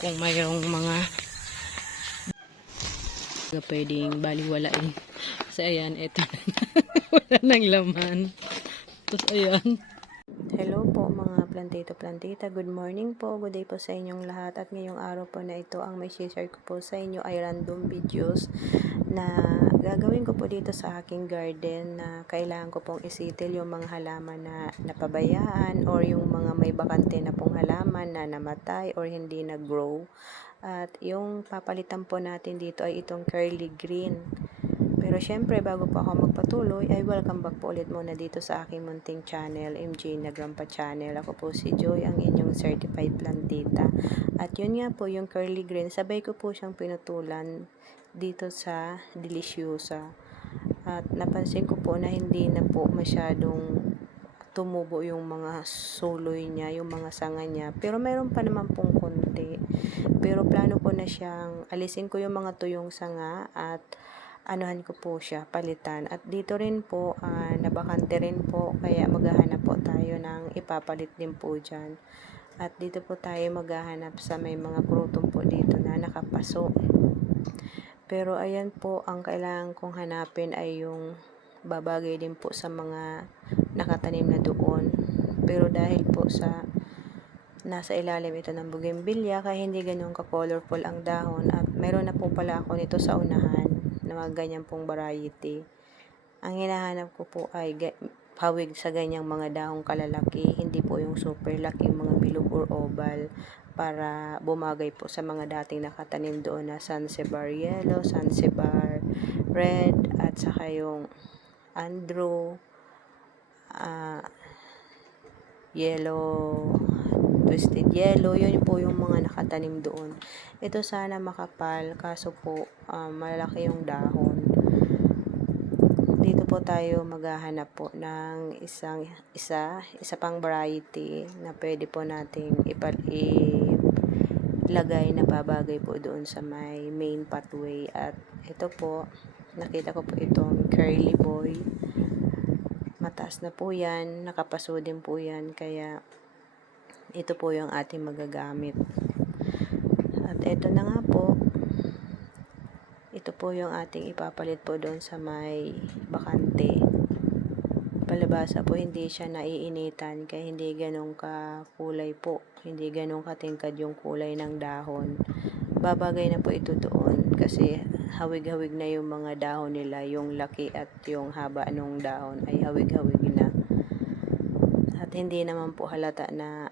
kung mayroong mga pwedeng baliwalain. Kasi ayan, eto wala nang laman. Tapos ayan. Hello po mga plantito plantita. Good morning po. Good day po sa inyong lahat. At ngayong araw po na ito, ang may share ko po sa inyo ay random videos na gagawin ko po dito sa aking garden na kailangan ko pong isitil yung mga halaman na napabayaan or yung mga may bakante na pong halaman na namatay or hindi nag-grow. At yung papalitan po natin dito ay itong curly green. Pero syempre, bago po ako magpatuloy, ay welcome back po ulit muna dito sa aking munting channel, MJ na Grandpa Channel. Ako po si Joy, ang inyong certified plantita. At yun nga po, yung curly green, sabay ko po siyang pinutulan dito sa Deliciosa. At napansin ko po na hindi na po masyadong tumubo yung mga suloy niya, yung mga sanga niya. Pero meron pa naman pong konti. Pero plano ko na siyang alisin ko yung mga tuyong sanga at anuhan ko po siya, palitan. At dito rin po, nabakante rin po, kaya maghahanap po tayo ng ipapalit din po dyan. At dito po tayo maghahanap sa may mga krutong po dito na nakapaso. Pero ayan po, ang kailangan kong hanapin ay yung babagay din po sa mga nakatanim na doon. Pero dahil po sa nasa ilalim ito ng bougainvillea, kaya hindi ganun ka-colorful ang dahon. At meron na po pala ako nito sa unahan na mga ganyan pong variety. Ang hinahanap ko po ay hawig sa ganyang mga dahong kalalaki, hindi po yung super laki, mga bilog or oval, para bumagay po sa mga dating nakatanim doon na Zanzibar Yellow, Zanzibar Red, at saka yung Andrew, Yellow, Twisted Yellow, yun po yung mga nakatanim doon. Ito sana makapal, kaso po malaki yung dahon. Dito po tayo maghahanap po ng isa pang variety na pwede po nating ilagay na babagay po doon sa may main pathway. At ito po, nakita ko po itong curly boy. Mataas na po yan, nakapaso din po yan, kaya ito po yung ating magagamit. At ito na nga po, ito po yung ating ipapalit po doon sa may bakante. Palabasa po hindi siya naiinitan, kaya hindi ganun ka kulay po, hindi ganun katingkad yung kulay ng dahon. Babagay na po ito doon kasi hawig-hawig na yung mga dahon nila, yung laki at yung haba ng dahon ay hawig-hawig na. At hindi naman po halata na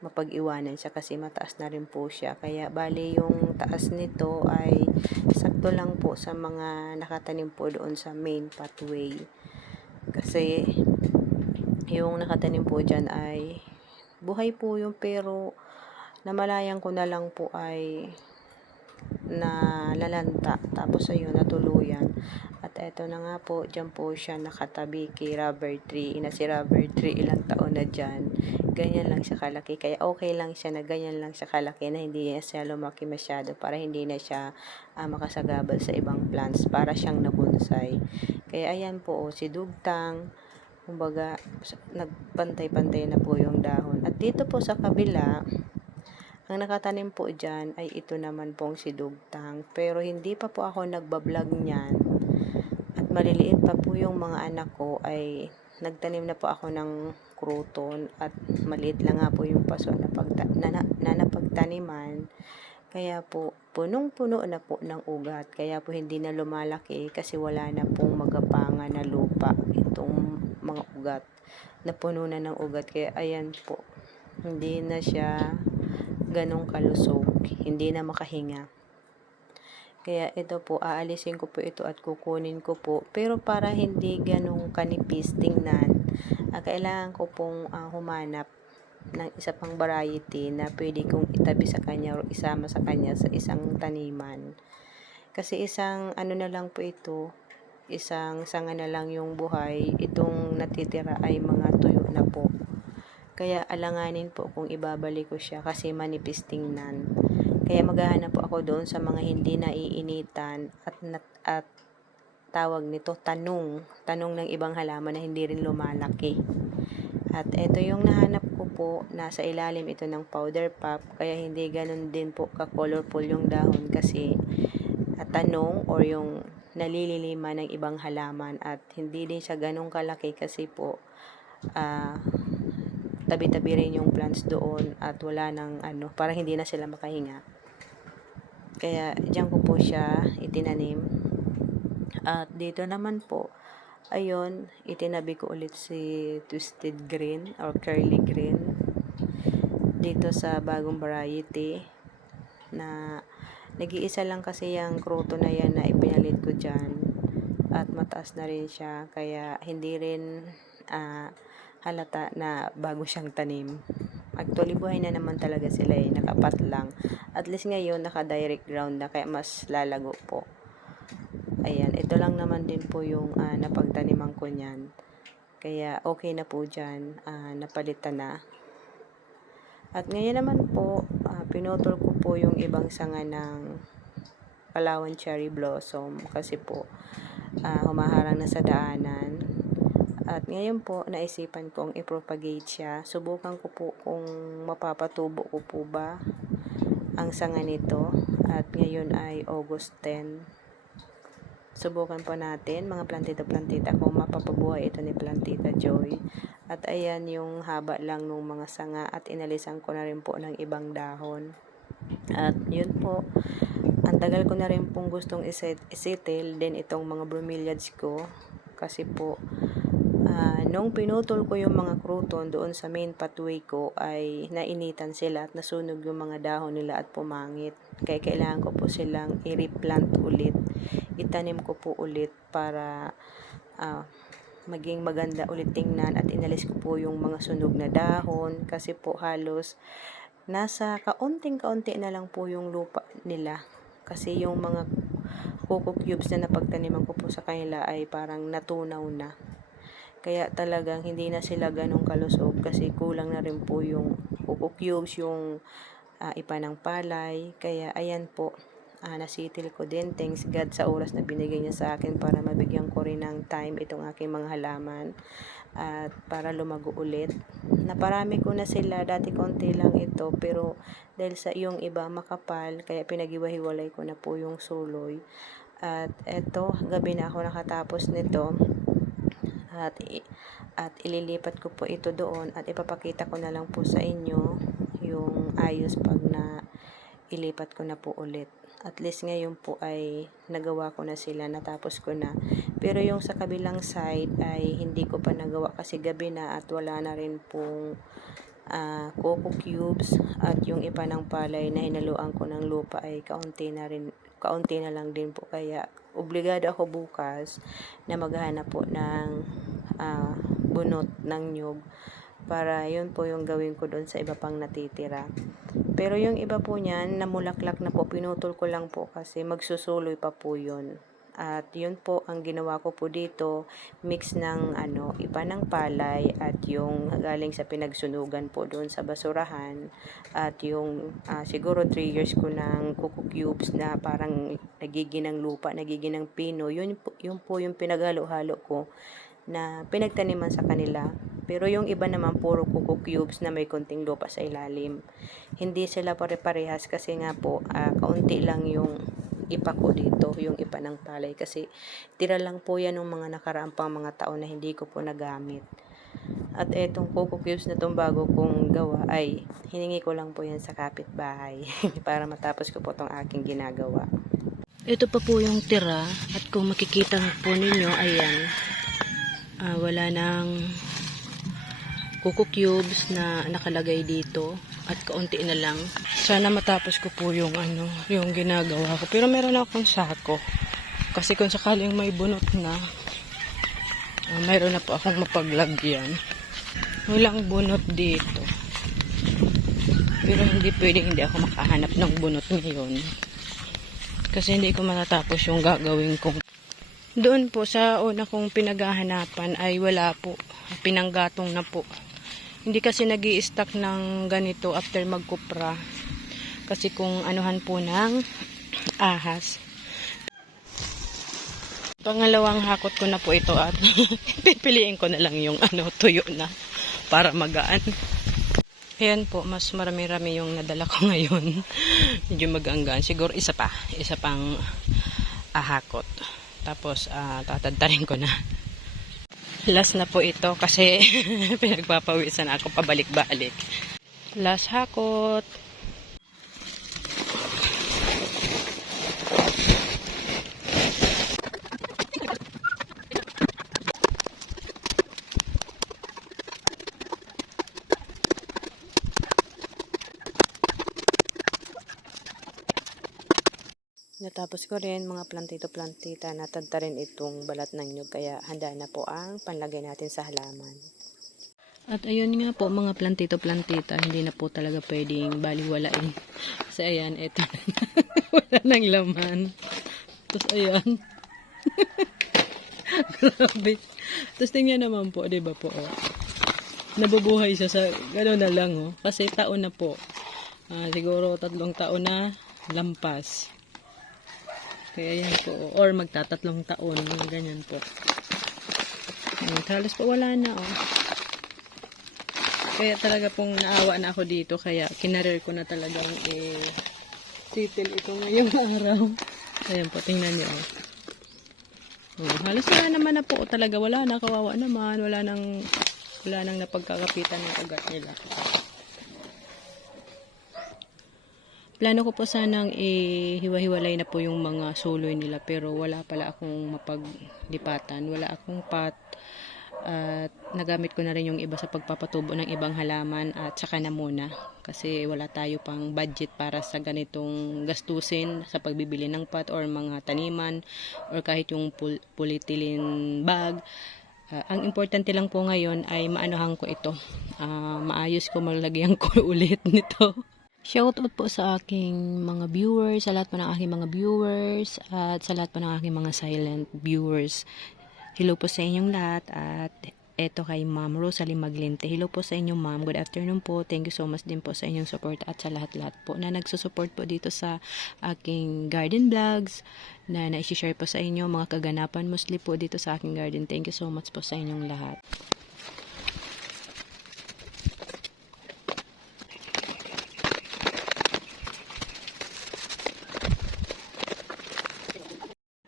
mapag-iwanan siya kasi mataas na rin po siya. Kaya bali yung taas nito ay sakto lang po sa mga nakatanim po doon sa main pathway. Kasi yung nakatanim po dyan ay buhay po yung, pero namalayan ko na lang po ay nalalanta, tapos ayun natuluyan. At eto na nga po, dyan po siya nakatabi kay rubber tree. Si rubber tree ilang taon na dyan, ganyan lang siya kalaki, kaya okay lang siya na ganyan lang siya kalaki, na hindi siya lumaki masyado para hindi na siya makasagabal sa ibang plants, para siyang nabonsai. Kaya ayan po, si dugtang, kumbaga nagpantay-pantay na po yung dahon. At dito po sa kabila, ang nakatanim po dyan ay ito naman pong si dugtang, pero hindi pa po ako nagbablog niyan at maliliit pa po yung mga anak ko, ay nagtanim na po ako ng crouton at maliit lang nga po yung paso na napagtaniman. Kaya po punong-puno na po ng ugat, kaya po hindi na lumalaki kasi wala na pong magapangan na lupa itong mga ugat, na puno na ng ugat. Kaya ayan po, hindi na siya ganong kalusog, hindi na makahinga. Kaya ito po, aalisin ko po ito at kukunin ko po, pero para hindi ganong kanipis tingnan, kailangan ko pong humanap ng isa pang variety na pwede kong itabi sa kanya o isama sa kanya sa isang taniman. Kasi isang na lang po ito, isang sanga na lang yung buhay, itong natitira ay mga tuyo na po. Kaya alanganin po kung ibabalik ko siya kasi manipis tingnan. Kaya maghahanap po ako doon sa mga hindi naiinitan at tawag nito tanong ng ibang halaman na hindi rin lumalaki. At ito yung nahanap ko po, nasa ilalim ito ng powder puff, kaya hindi ganun din po ka-colorful yung dahon kasi tanong or yung nalililiman ng ibang halaman, at hindi din siya ganun kalaki kasi po tabi-tabi rin yung plants doon at wala nang para hindi na sila makahinga. Kaya diyan ko po siya itinanim. At dito naman po, ayun, itinabi ko ulit si twisted green or curly green dito sa bagong variety na nag-iisa lang kasi yung kruto na yan na ipinalit ko dyan, at mataas na rin siya kaya hindi rin halata na bago siyang tanim. Actually buhay na naman talaga sila nakapat lang. At least ngayon naka-direct ground na kaya mas lalago po. Ayan, ito lang naman din po yung napagtaniman ko niyan. Kaya okay na po dyan, napalitan na. At ngayon naman po, pinutol ko po yung ibang sanga ng Palawan cherry blossom kasi po humaharang na sa daanan. At ngayon po, naisipan kong i-propagate siya. Subukan ko po kung mapapatubo ko po ba ang sanga nito. At ngayon ay August 10. Subukan po natin, mga plantita kung mapapabuhay ito ni Plantita Joy. At ayan yung haba lang ng mga sanga at inalisan ko na rin po ng ibang dahon. At yun po, ang tagal ko na rin pong gustong isettle din itong mga bromeliads ko. Kasi po, nung pinutol ko yung mga crouton doon sa main pathway ko ay nainitan sila at nasunog yung mga dahon nila at pumangit. Kaya kailangan ko po silang i-replant ulit. Itanim ko po ulit para maging maganda ulit tingnan, at inalis ko po yung mga sunog na dahon kasi po halos nasa kaunting-kaunti na lang po yung lupa nila. Kasi yung mga coco cubes na napagtaniman ko po sa kanila ay parang natunaw na. Kaya talagang hindi na sila ganong kalusog kasi kulang na rin po yung coco cubes, yung ipa ng palay. Kaya ayan po, nasitil ko din. Thanks God sa oras na binigay niya sa akin para mabigyan ko rin ng time itong aking mga halaman at para lumago ulit. Naparami ko na sila, dati konti lang ito pero dahil sa yung iba makapal kaya pinag-iwa-hiwalay ko na po yung suloy. At eto, gabi na ako nakatapos nito. At ililipat ko po ito doon at ipapakita ko na lang po sa inyo yung ayos pag na ilipat ko na po ulit. At least ngayon po ay nagawa ko na sila, natapos ko na. Pero yung sa kabilang side ay hindi ko pa nagawa kasi gabi na at wala na rin pong coco cubes, at yung ipa ng palay na hinaluan ko ng lupa ay kaunti na lang din po, kaya obligado ako bukas na maghanap po ng bunot ng nyug para yun po yung gawin ko doon sa iba pang natitira. Pero yung iba po niyan namulaklak na po, pinutol ko lang po kasi magsusuloy pa po yun. At yun po ang ginawa ko po dito, mix ng ipa ng palay at yung galing sa pinagsunugan po doon sa basurahan, at yung siguro 3 years ko ng coco cubes na parang nagiginang lupa, nagiginang pino, yun po yung pinaghalo-halo ko na pinagtaniman sa kanila. Pero yung iba naman puro coco cubes na may konting lupa sa ilalim. Hindi sila pare-parehas kasi nga po kaunti lang yung ipa ko dito, yung ipa ng palay, kasi tira lang po yan ng mga nakaraang pang mga taon na hindi ko po nagamit. At etong coco cubes na itong bago kong gawa ay hiningi ko lang po yan sa kapitbahay para matapos ko po itong aking ginagawa. Ito pa po yung tira, at kung makikita po ninyo, ayan, wala nang coco cubes na nakalagay dito at kaunti na lang. Sana matapos ko po yung yung ginagawa ko. Pero meron akong sako. Kasi kung sakaling may bunot na, mayroon na po akong mapaglagyan. Walang bunot dito. Pero hindi pwedeng hindi ako makahanap ng bunot ngayon. Kasi hindi ko matatapos yung gagawin ko. Doon po sa una kong pinaghahanapan ay wala po. Pinanggatong na po. Hindi kasi nag-i-stack ng ganito after magkupra. Kasi kung anuhan po ng ahas. Pangalawang hakot ko na po ito at pipiliin ko na lang yung tuyo na para magaan. Ayan po, mas marami-rami yung nadala ko ngayon. Medyo mag-anggan. Siguro isa pang ahakot. Tapos tatadtarin ko na. Last na po ito kasi pinagpapawisan ako pabalik-balik. Last hakot. Natapos ko rin mga plantito-plantita, natadta rin itong balat ng nyug, kaya handa na po ang panlagay natin sa halaman. At ayun nga po mga plantito-plantita, hindi na po talaga pwedeng baliwalain. Kasi ayan, eto na. Wala nang laman. Tapos ayan. Grabe. Tapos tingnan naman po, diba po, oh. Nabubuhay siya sa gano'n na lang, oh. Kasi taon na po. Siguro 3 taon na lampas. Kaya yan po. Or magtatatlong taon. Ganyan po. Halos po wala na, oh. Kaya talaga pong naawa na ako dito. Kaya kinarir ko na talagang titil ito ngayong araw. Ayan po. Tingnan niyo, oh. Halos wala naman na po talaga. Wala na. Kawawa naman. Wala nang napagkakapitan ng ugat nila. Plano ko po sanang hiwa-hiwalay na po yung mga suloy nila, pero wala pala akong mapaglipatan, wala akong pot, at nagamit ko na rin yung iba sa pagpapatubo ng ibang halaman at saka na muna kasi wala tayo pang budget para sa ganitong gastusin sa pagbibili ng pot or mga taniman or kahit yung polyethylene bag. Ang importante lang po ngayon ay maanohan ko ito, maayos ko, malagyan ko ulit nito. Shoutout po sa aking mga viewers, sa lahat po ng aking mga viewers, at sa lahat po ng aking mga silent viewers. Hello po sa inyong lahat, at eto kay Ma'am Rosalie Maglinte. Hello po sa inyong ma'am. Good afternoon po. Thank you so much din po sa inyong support at sa lahat-lahat po na nagsusupport po dito sa aking garden vlogs na na-share po sa inyo mga kaganapan mostly po dito sa aking garden. Thank you so much po sa inyong lahat.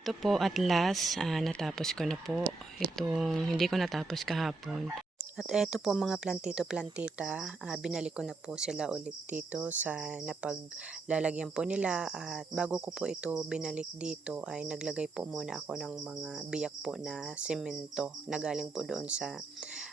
Ito po at last, natapos ko na po itong hindi ko natapos kahapon. At eto po mga plantito-plantita, binalik ko na po sila ulit dito sa napaglalagyan po nila, at bago ko po ito binalik dito ay naglagay po muna ako ng mga biyak po na semento na galing po doon sa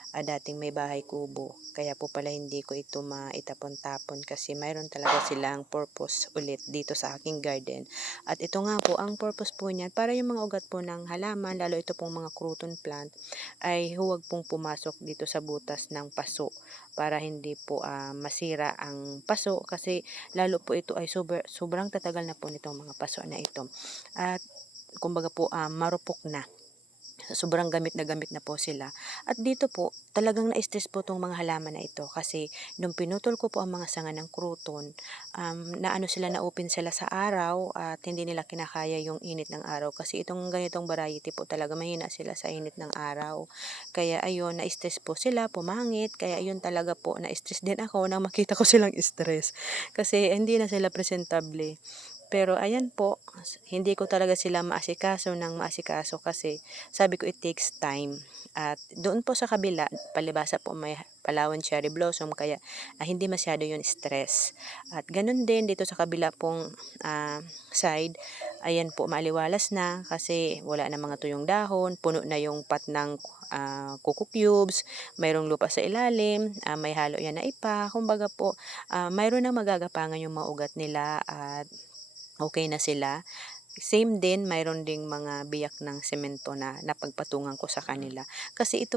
dating may bahay kubo. Kaya po pala hindi ko ito maitapon-tapon kasi mayroon talaga silang purpose ulit dito sa aking garden. At ito nga po, ang purpose po niyan, para yung mga ugat po ng halaman, lalo ito pong mga crouton plant, ay huwag pong pumasok dito sa butas ng paso para hindi po masira ang paso kasi lalo po ito ay sobrang tatagal na po nitong mga paso na ito. At kumbaga po marupok na. Sobrang gamit na po sila. At dito po, talagang na-stress po itong mga halaman na ito kasi nung pinutol ko po ang mga sanga ng crouton, na-open sila sa araw at hindi nila kinakaya yung init ng araw kasi itong ganitong variety po talaga mahina sila sa init ng araw. Kaya ayun, na-stress po sila, pumangit, kaya ayun talaga po, na-stress din ako nang makita ko silang stress kasi hindi na sila presentable. Pero ayan po, hindi ko talaga sila maasikaso kasi sabi ko it takes time. At doon po sa kabila, palibasa po may Palawan cherry blossom kaya hindi masyado yung stress. At ganun din dito sa kabila pong side, ayan po maliwalas na kasi wala na mga tuyong dahon, puno na yung pot ng coco cubes, mayroong lupa sa ilalim, may halo yan na ipa, kumbaga po mayroon na magagapangan yung mga ugat nila at okay na sila. Same din, mayroon ding mga biyak ng semento na napagpatungan ko sa kanila. Kasi ito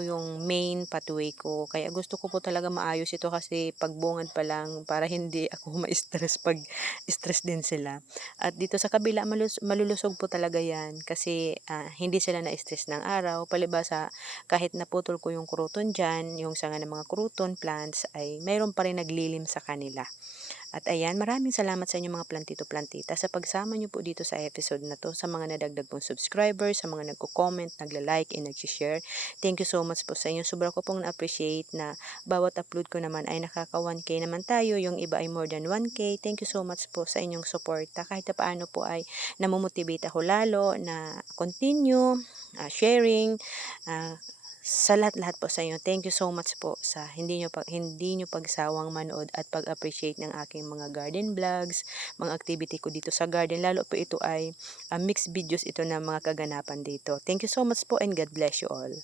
yung main pathway ko. Kaya gusto ko po talaga maayos ito kasi pagbungad pa lang para hindi ako ma-stress pag stress din sila. At dito sa kabila, malulusog po talaga yan kasi hindi sila na-stress ng araw. Palibasa, kahit naputol ko yung crouton dyan, yung sanga ng mga crouton plants, ay mayroon pa rin naglilim sa kanila. At ayan, maraming salamat sa inyong mga plantito-plantita sa pagsama niyo po dito sa episode na to, sa mga nadagdag pong subscribers, sa mga nagko-comment, nagla-like, and nag-share. Thank you so much po sa inyo. Sobra ko pong na-appreciate na bawat upload ko naman ay nakaka 1K naman tayo, yung iba ay more than 1K. Thank you so much po sa inyong suporta. Kahit na paano po ay namomotivate ako lalo na continue, sharing, ah, sa lahat-lahat po sa inyo. Thank you so much po sa hindi niyo pagsawang manood at pag-appreciate ng aking mga garden vlogs, mga activity ko dito sa garden. Lalo po ito ay mixed videos ito ng mga kaganapan dito. Thank you so much po and God bless you all.